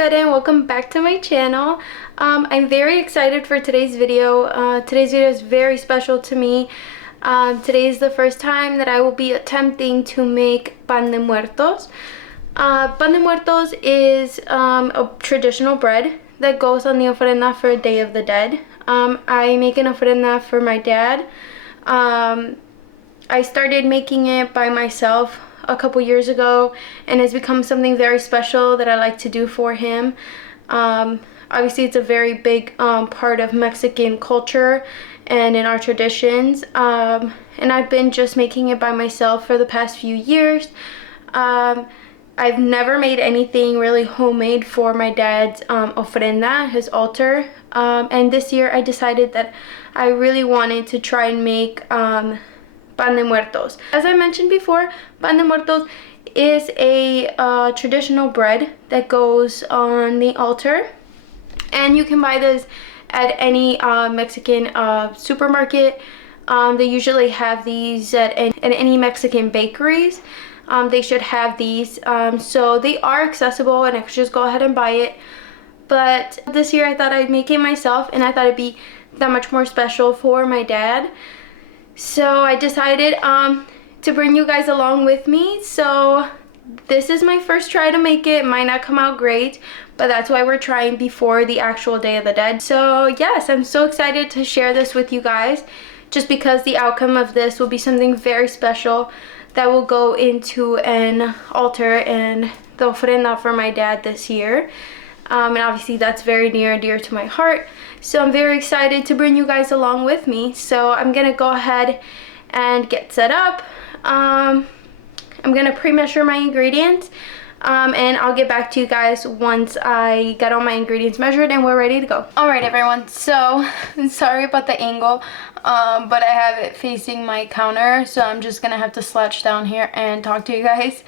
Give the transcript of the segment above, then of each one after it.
Instead, and welcome back to my channel. I'm very excited for today's video. Today's video is very special to me. Today is the first time that I will be attempting to make pan de muertos. Pan de muertos is a traditional bread that goes on the ofrenda for Day of the Dead. I make an ofrenda for my dad. I started making it by myself a couple years ago, and it's become something very special that I like to do for him. Obviously it's a very big part of Mexican culture and in our traditions, and I've been just making it by myself for the past few years. I've never made anything really homemade for my dad's ofrenda, his altar, and this year I decided that I really wanted to try and make pan de muertos. As I mentioned before, pan de muertos is a traditional bread that goes on the altar, and you can buy this at any Mexican supermarket. They usually have these at any Mexican bakeries. They should have these, so they are accessible and I could just go ahead and buy it. But this year I thought I'd make it myself, and I thought it'd be that much more special for my dad. So I decided to bring you guys along with me. So this is my first try to make it. It might not come out great, but that's why we're trying before the actual Day of the Dead. So yes, I'm so excited to share this with you guys, just because the outcome of this will be something very special that will go into an altar and the ofrenda for my dad this year. And obviously that's very near and dear to my heart. So I'm very excited to bring you guys along with me. So I'm gonna go ahead and get set up. I'm gonna pre-measure my ingredients, and I'll get back to you guys once I get all my ingredients measured and we're ready to go. Alright everyone, so sorry about the angle, but I have it facing my counter, so I'm just gonna have to slouch down here and talk to you guys.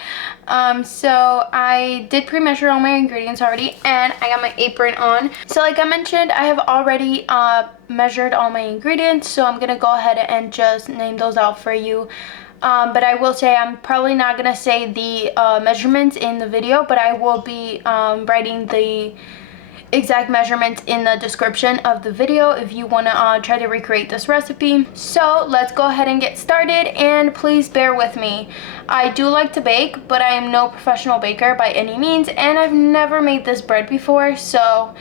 So I did pre-measure all my ingredients already, and I got my apron on. So like I mentioned, I have already measured all my ingredients, so I'm gonna go ahead and just name those out for you. But I will say I'm probably not gonna say the measurements in the video, but I will be writing the exact measurements in the description of the video if you want to try to recreate this recipe. So let's go ahead and get started, and please bear with me. I do like to bake, but I am no professional baker by any means, and I've never made this bread before, so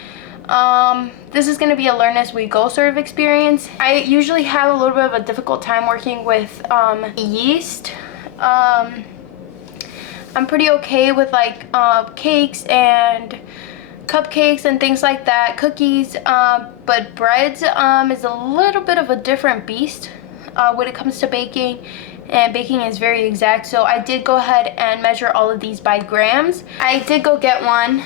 this is going to be a learn as we go sort of experience. I usually have a little bit of a difficult time working with yeast. I'm pretty okay with like cakes and cupcakes and things like that, cookies, but breads is a little bit of a different beast when it comes to baking, and baking is very exact. So I did go ahead and measure all of these by grams. I did go get one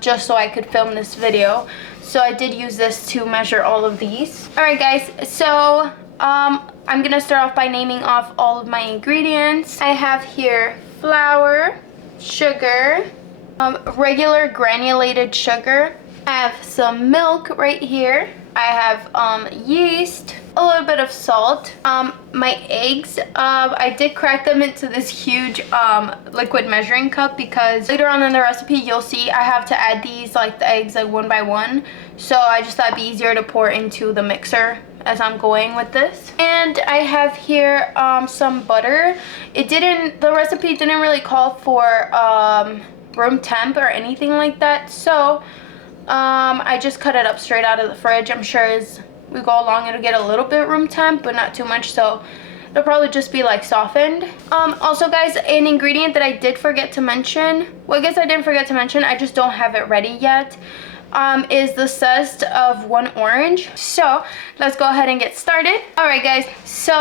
just so I could film this video, so I did use this to measure all of these. Alright guys, so I'm gonna start off by naming off all of my ingredients. I have here flour, sugar, regular granulated sugar. I have some milk right here. I have yeast, a little bit of salt, my eggs. I did crack them into this huge liquid measuring cup, because later on in the recipe you'll see I have to add these, like the eggs, like one by one. So I just thought it'd be easier to pour into the mixer as I'm going with this. And I have here some butter. The recipe didn't really call for room temp or anything like that, so I just cut it up straight out of the fridge. I'm sure as we go along it'll get a little bit room temp, but not too much, so it'll probably just be like softened. Also guys, an ingredient that I did forget to mention, well I guess I didn't forget to mention, I just don't have it ready yet, is the zest of one orange. So let's go ahead and get started. Alright guys, so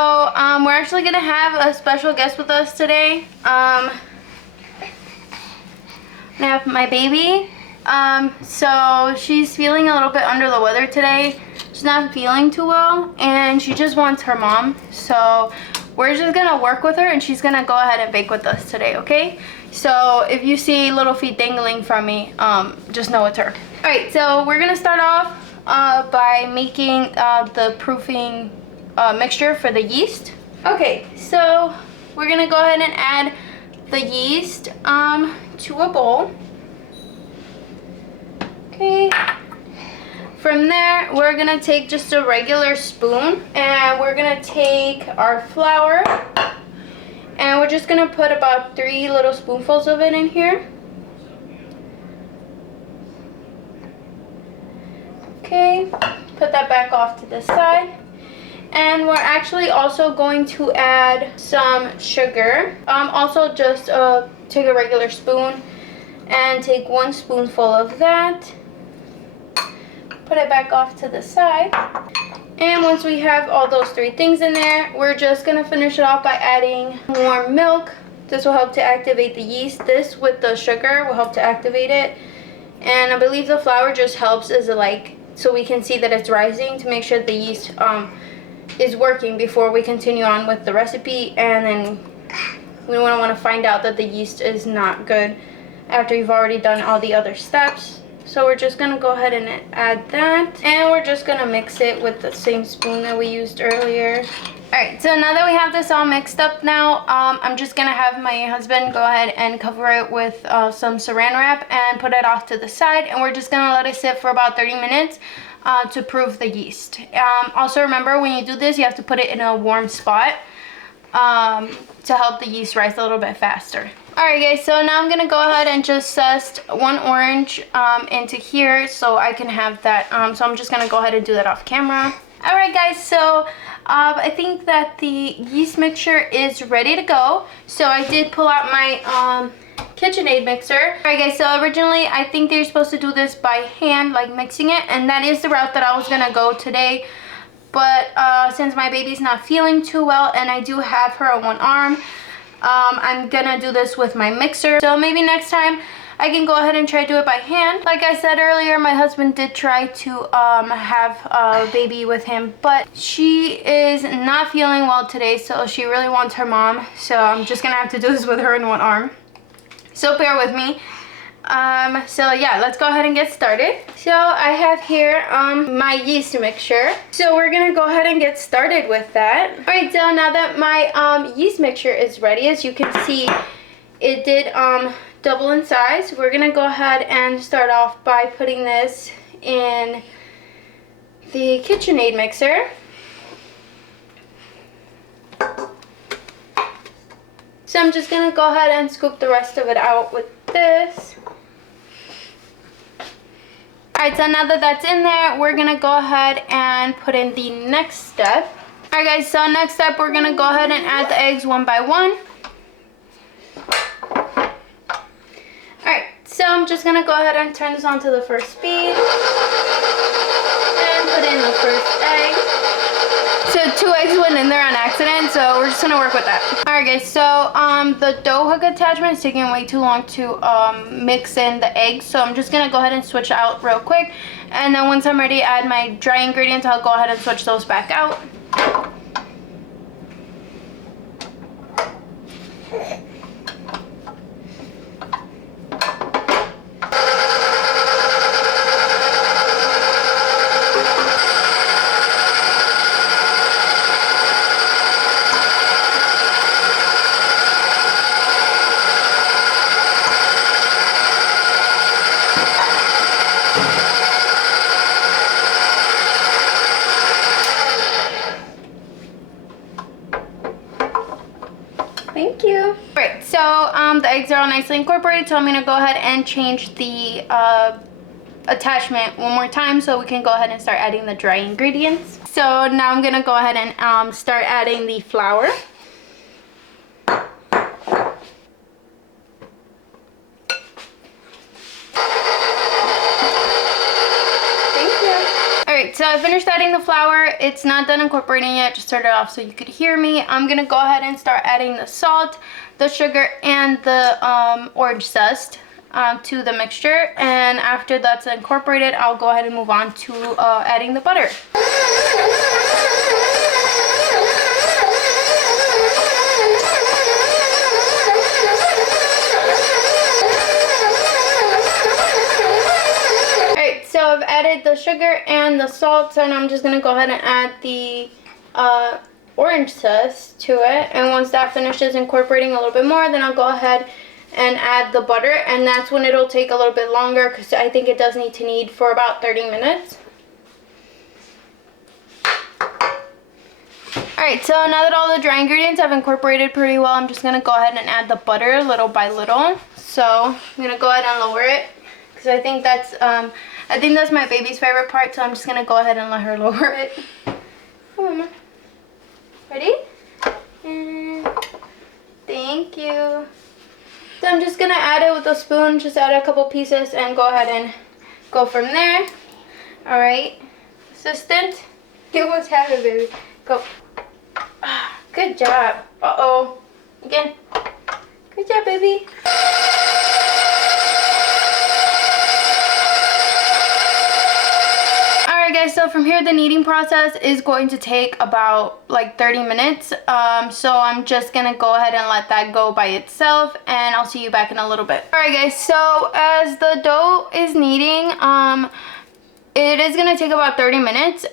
we're actually gonna have a special guest with us today. I have my baby. So she's feeling a little bit under the weather today. She's not feeling too well, and she just wants her mom. So we're just gonna work with her, and she's gonna go ahead and bake with us today, okay? So if you see little feet dangling from me, just know it's her. Alright, so we're gonna start off by making the proofing mixture for the yeast. Okay, so we're gonna go ahead and add the yeast to a bowl. Okay. From there, we're gonna take just a regular spoon and we're gonna take our flour and we're just gonna put about 3 little spoonfuls of it in here. Okay, put that back off to the side. And we're actually also going to add some sugar. Also just take a regular spoon and take 1 spoonful of that. Put it back off to the side. And once we have all those 3 things in there, we're just gonna finish it off by adding more milk. This will help to activate the yeast. This with the sugar will help to activate it. And I believe the flour just helps as so we can see that it's rising to make sure the yeast is working before we continue on with the recipe. And then we don't want to find out that the yeast is not good after you've already done all the other steps. So we're just gonna go ahead and add that, and we're just gonna mix it with the same spoon that we used earlier. Alright, so now that we have this all mixed up now, I'm just gonna have my husband go ahead and cover it with some saran wrap and put it off to the side, and we're just gonna let it sit for about 30 minutes to proof the yeast. Also remember, when you do this, you have to put it in a warm spot to help the yeast rise a little bit faster. Alright guys, so now I'm gonna go ahead and just zest 1 orange into here so I can have that. So I'm just gonna go ahead and do that off camera. Alright guys, so I think that the yeast mixture is ready to go. So I did pull out my KitchenAid mixer. Alright guys, so originally I think they're supposed to do this by hand, like mixing it, and that is the route that I was gonna go today. But since my baby's not feeling too well and I do have her on 1 arm, I'm gonna do this with my mixer. So maybe next time I can go ahead and try to do it by hand. Like I said earlier, my husband did try to have a baby with him, but she is not feeling well today, so she really wants her mom. So I'm just gonna have to do this with her in 1 arm. So bear with me. So yeah, let's go ahead and get started. So I have here my yeast mixture. So we're gonna go ahead and get started with that. Alright, so now that my yeast mixture is ready, as you can see, it did double in size. We're gonna go ahead and start off by putting this in the KitchenAid mixer. So I'm just gonna go ahead and scoop the rest of it out with this. Alright, so now that that's in there, we're gonna go ahead and put in the next step. Alright guys, so next step, we're gonna go ahead and add the eggs 1 by 1. Alright, so I'm just gonna go ahead and turn this on to the first speed. And put in the first egg. So 2 eggs went in there on accident, so we're just gonna work with that. Alright guys, so the dough hook attachment is taking way too long to mix in the eggs, so I'm just gonna go ahead and switch out real quick, and then once I'm ready to add my dry ingredients, I'll go ahead and switch those back out. Thank you. Alright, so the eggs are all nicely incorporated, so I'm going to go ahead and change the attachment 1 more time so we can go ahead and start adding the dry ingredients. So now I'm going to go ahead and start adding the flour. Alright, so I finished adding the flour. It's not done incorporating yet. Just started off so you could hear me. I'm going to go ahead and start adding the salt, the sugar, and the orange zest to the mixture. And after that's incorporated, I'll go ahead and move on to adding the butter. So I've added the sugar and the salt, and I'm just going to go ahead and add the orange zest to it. And once that finishes incorporating a little bit more, then I'll go ahead and add the butter, and that's when it'll take a little bit longer because I think it does need to knead for about 30 minutes. Alright, so now that all the dry ingredients have incorporated pretty well, I'm just going to go ahead and add the butter little by little. So I'm going to go ahead and lower it because I think that's my baby's favorite part, so I'm just going to go ahead and let her lower it. Come on, Mama. Ready? And thank you. So I'm just going to add it with a spoon, just add a couple pieces and go ahead and go from there. Alright, assistant, you almost have it, baby. Go. Good job. Uh-oh. Again. Good job, baby. Alright guys, so from here the kneading process is going to take about like 30 minutes. So I'm just gonna go ahead and let that go by itself, and I'll see you back in a little bit. Alright guys, so as the dough is kneading, it is gonna take about 30 minutes.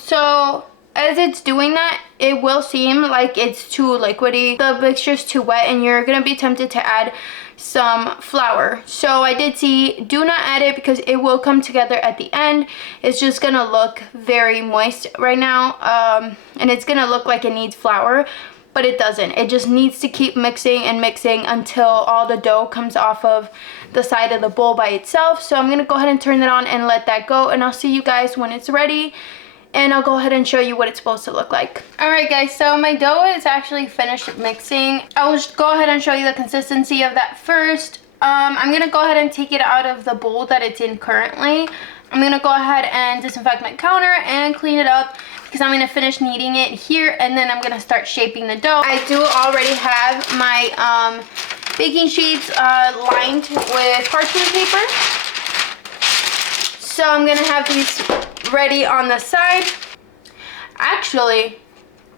So as it's doing that, it will seem like it's too liquidy, the mixture's too wet, and you're gonna be tempted to add some flour. So I did see, do not add it because it will come together at the end. It's just gonna look very moist right now, and it's gonna look like it needs flour, but it doesn't. It just needs to keep mixing and mixing until all the dough comes off of the side of the bowl by itself. So I'm gonna go ahead and turn it on and let that go, and I'll see you guys when it's ready. And I'll go ahead and show you what it's supposed to look like. Alright guys, so my dough is actually finished mixing. I will just go ahead and show you the consistency of that first. I'm going to go ahead and take it out of the bowl that it's in currently. I'm going to go ahead and disinfect my counter and clean it up because I'm going to finish kneading it here, and then I'm going to start shaping the dough. I do already have my baking sheets lined with parchment paper. So I'm going to have these ready on the side. Actually,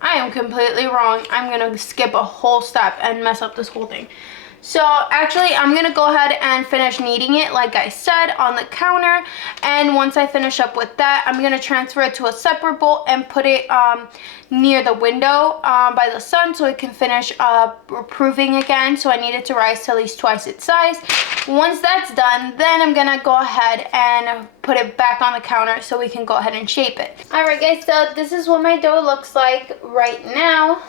I am completely wrong. I'm gonna skip a whole step and mess up this whole thing. So actually, I'm gonna go ahead and finish kneading it like I said on the counter, and once I finish up with that, I'm gonna transfer it to a separate bowl and put it near the window by the sun so it can finish proofing again. So I need it to rise to at least twice its size. Once that's done, then I'm gonna go ahead and put it back on the counter so we can go ahead and shape it. Alright guys, so this is what my dough looks like right now.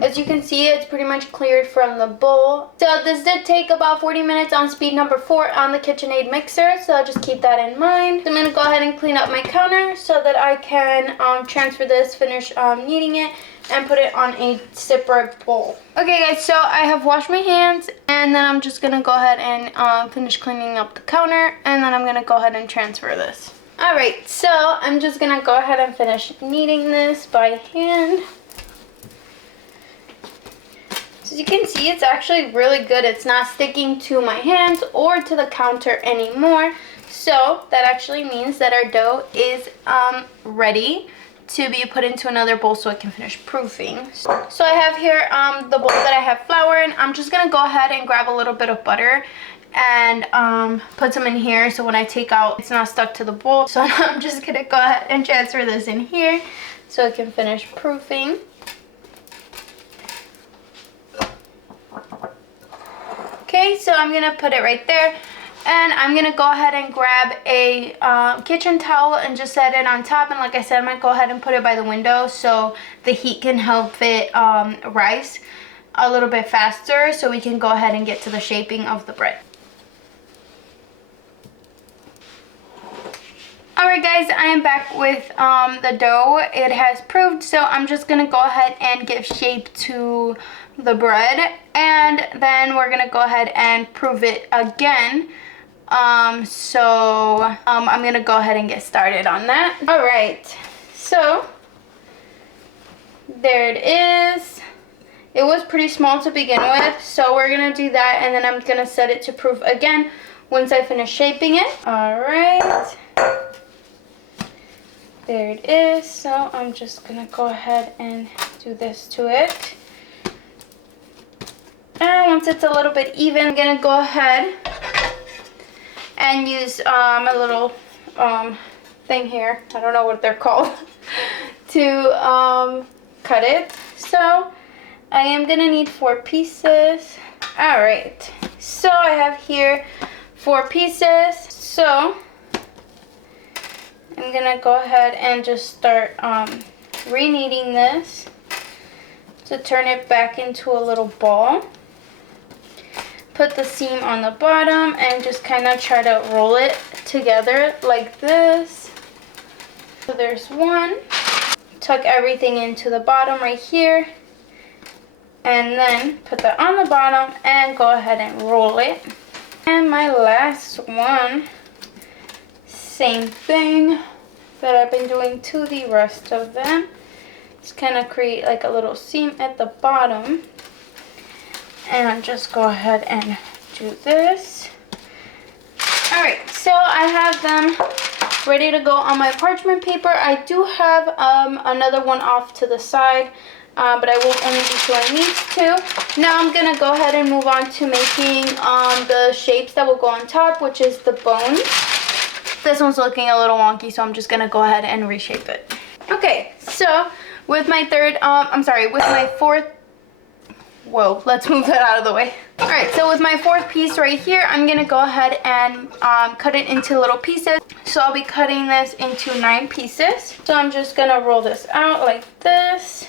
As you can see, it's pretty much cleared from the bowl. So this did take about 40 minutes on speed number 4 on the KitchenAid mixer, so I'll just keep that in mind. So I'm gonna go ahead and clean up my counter so that I can transfer this, finish kneading it, and put it on a separate bowl. Okay guys, so I have washed my hands, and then I'm just gonna go ahead and finish cleaning up the counter, and then I'm gonna go ahead and transfer this. Alright, so I'm just gonna go ahead and finish kneading this by hand. So as you can see, it's actually really good. It's not sticking to my hands or to the counter anymore. So that actually means that our dough is ready to be put into another bowl so it can finish proofing. So I have here the bowl that I have flour in. I'm just gonna go ahead and grab a little bit of butter and put some in here so when I take out, it's not stuck to the bowl. So I'm just gonna go ahead and transfer this in here so it can finish proofing. Okay, so I'm gonna put it right there, and I'm gonna go ahead and grab a kitchen towel and just set it on top. And like I said, I might go ahead and put it by the window so the heat can help it rise a little bit faster so we can go ahead and get to the shaping of the bread. Alright guys, I am back with the dough. It has proofed, so I'm just gonna go ahead and give shape to the bread, and then we're gonna go ahead and proof it again. I'm gonna go ahead and get started on that. Alright, so there it is. It was pretty small to begin with, so we're gonna do that, and then I'm gonna set it to proof again once I finish shaping it. Alright, there it is. So I'm just gonna go ahead and do this to it. And once it's a little bit even, I'm gonna go ahead and use a little thing here, I don't know what they're called, to cut it. So I am gonna need 4 pieces. All right, so I have here 4 pieces. So I'm gonna go ahead and just start rekneading this to turn it back into a little ball. Put the seam on the bottom and just kind of try to roll it together like this. So there's one. Tuck everything into the bottom right here. And then put that on the bottom and go ahead and roll it. And my last one, same thing that I've been doing to the rest of them. Just kind of create like a little seam at the bottom. And just go ahead and do this. Alright, so I have them ready to go on my parchment paper. I do have another one off to the side, but I will only be showing these 2. Now I'm going to go ahead and move on to making the shapes that will go on top, which is the bones. This one's looking a little wonky, so I'm just going to go ahead and reshape it. Okay, so with my fourth, whoa, let's move that out of the way. Alright, so with my 4th piece right here, I'm going to go ahead and cut it into little pieces. So I'll be cutting this into 9 pieces. So I'm just going to roll this out like this.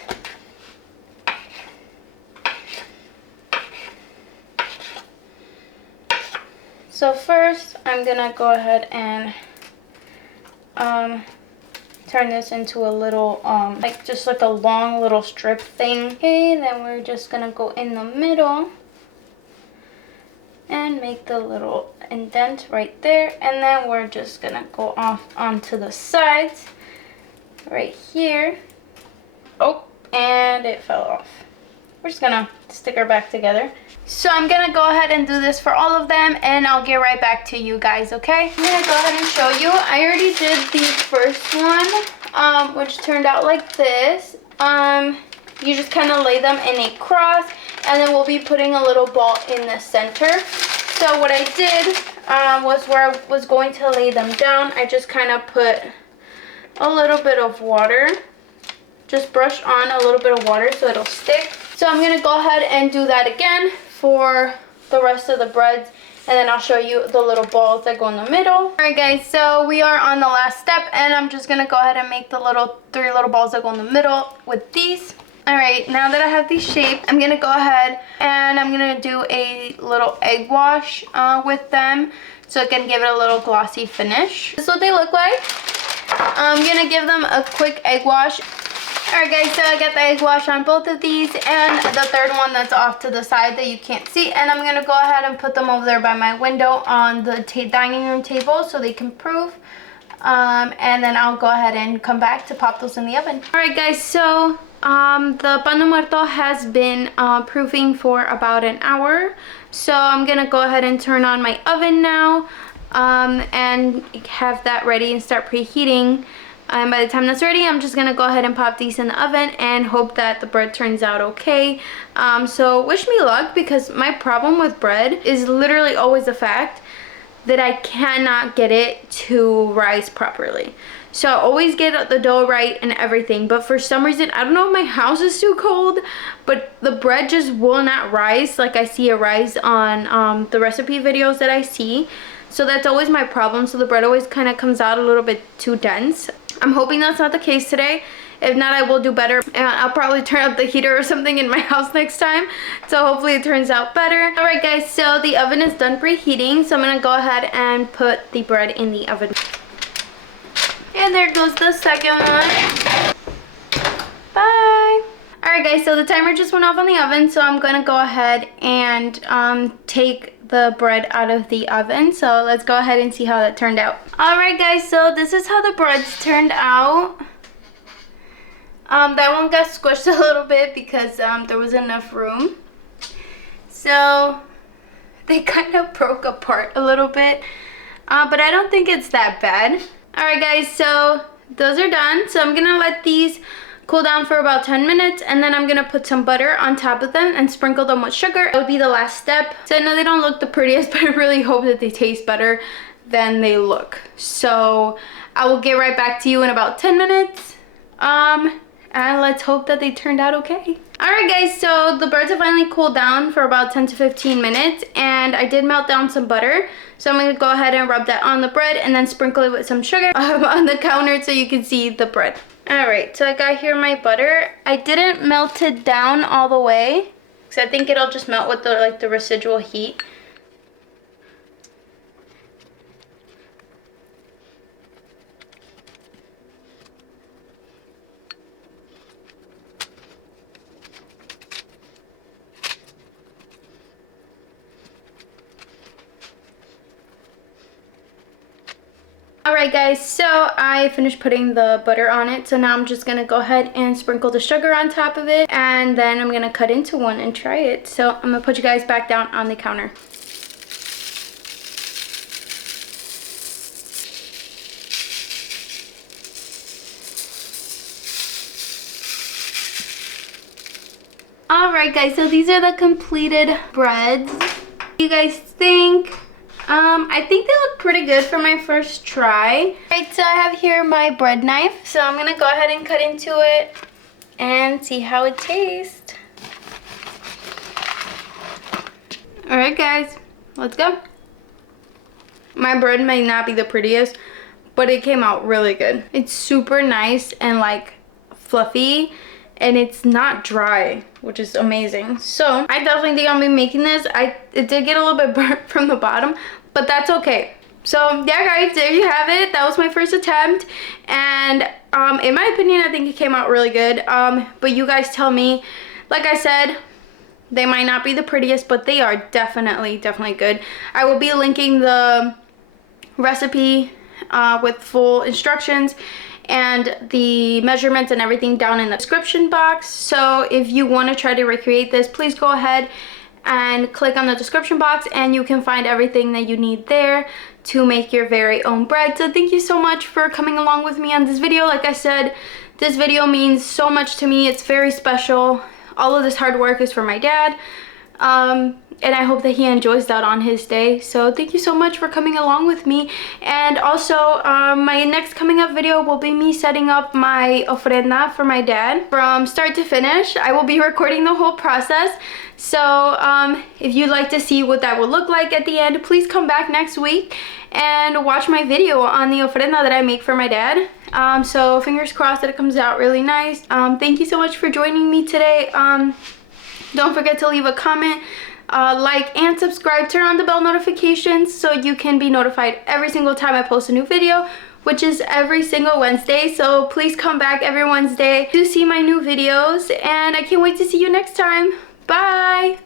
So first, I'm going to go ahead and turn this into a little, just like a long little strip thing. Okay, then we're just gonna go in the middle and make the little indent right there. And then we're just gonna go off onto the sides right here. Oh, and it fell off. We're just gonna stick her back together. So I'm gonna go ahead and do this for all of them, and I'll get right back to you guys, okay? I'm gonna go ahead and show you. I already did the first one, which turned out like this. You just kind of lay them in a cross, and then we'll be putting a little ball in the center. So what I did was where I was going to lay them down, I just kind of put a little bit of water. Just brush on a little bit of water so it'll stick. So I'm gonna go ahead and do that again for the rest of the breads, and then I'll show you the little balls that go in the middle. All right guys, so we are on the last step, and I'm just gonna go ahead and make the 3 little balls that go in the middle with these. All right, now that I have these shaped, I'm gonna go ahead and I'm gonna do a little egg wash with them so it can give it a little glossy finish. This is what they look like. I'm gonna give them a quick egg wash. Alright guys, so I got the egg wash on both of these, and the third one that's off to the side that you can't see, and I'm going to go ahead and put them over there by my window on the dining room table so they can proof, and then I'll go ahead and come back to pop those in the oven. Alright guys, so the pan de muerto has been proofing for about an hour, so I'm going to go ahead and turn on my oven now and have that ready and start preheating. And by the time that's ready, I'm just gonna go ahead and pop these in the oven and hope that the bread turns out okay. So wish me luck, because my problem with bread is literally always the fact that I cannot get it to rise properly. So I always get the dough right and everything, but for some reason, I don't know if my house is too cold, but the bread just will not rise like I see it rise on the recipe videos that I see. So that's always my problem. So the bread always kind of comes out a little bit too dense. I'm hoping that's not the case today. If not, I will do better. And I'll probably turn up the heater or something in my house next time. So hopefully it turns out better. Alright guys, so the oven is done preheating. So I'm going to go ahead and put the bread in the oven. And there goes the second one. Bye. Alright guys, so the timer just went off on the oven. So I'm going to go ahead and take the bread out of the oven. So let's go ahead and see how that turned out. Alright guys, so this is how the breads turned out. That one got squished a little bit because there was enough room. So they kind of broke apart a little bit. But I don't think it's that bad. Alright guys, so those are done. So I'm gonna let these cool down for about 10 minutes, and then I'm gonna put some butter on top of them and sprinkle them with sugar. That would be the last step. So I know they don't look the prettiest, but I really hope that they taste better than they look. So I will get right back to you in about 10 minutes. and let's hope that they turned out okay. Alright guys, so the breads have finally cooled down for about 10 to 15 minutes, and I did melt down some butter. So I'm going to go ahead and rub that on the bread and then sprinkle it with some sugar on the counter so you can see the bread. Alright, so I got here my butter. I didn't melt it down all the way because I think it'll just melt with the residual heat. Alright guys, so I finished putting the butter on it, so now I'm just going to go ahead and sprinkle the sugar on top of it, and then I'm going to cut into one and try it. So I'm going to put you guys back down on the counter. Alright guys, so these are the completed breads. What do you guys think? I think they look pretty good for my first try. Alright, so I have here my bread knife. So I'm going to go ahead and cut into it and see how it tastes. Alright guys, let's go. My bread may not be the prettiest, but it came out really good. It's super nice and like fluffy, and it's not dry, which is amazing. So I definitely think I'll be making this. It did get a little bit burnt from the bottom, but that's okay. So yeah guys, there you have it. That was my first attempt, and in my opinion I think it came out really good. But you guys tell me. Like I said, they might not be the prettiest, but they are definitely good. I will be linking the recipe with full instructions and the measurements and everything down in the description box. So if you want to try to recreate this, please go ahead and click on the description box and you can find everything that you need there to make your very own bread. So thank you so much for coming along with me on this video. Like I said, this video means so much to me. It's very special. All of this hard work is for my dad. And I hope that he enjoys that on his day. So thank you so much for coming along with me. And also, my next coming up video will be me setting up my ofrenda for my dad from start to finish. I will be recording the whole process. So if you'd like to see what that will look like at the end, please come back next week and watch my video on the ofrenda that I make for my dad. So fingers crossed that it comes out really nice. Thank you so much for joining me today. Don't forget to leave a comment, like and subscribe. Turn on the bell notifications so you can be notified every single time I post a new video, which is every single Wednesday. So please come back every Wednesday to see my new videos, and I can't wait to see you next time. Bye!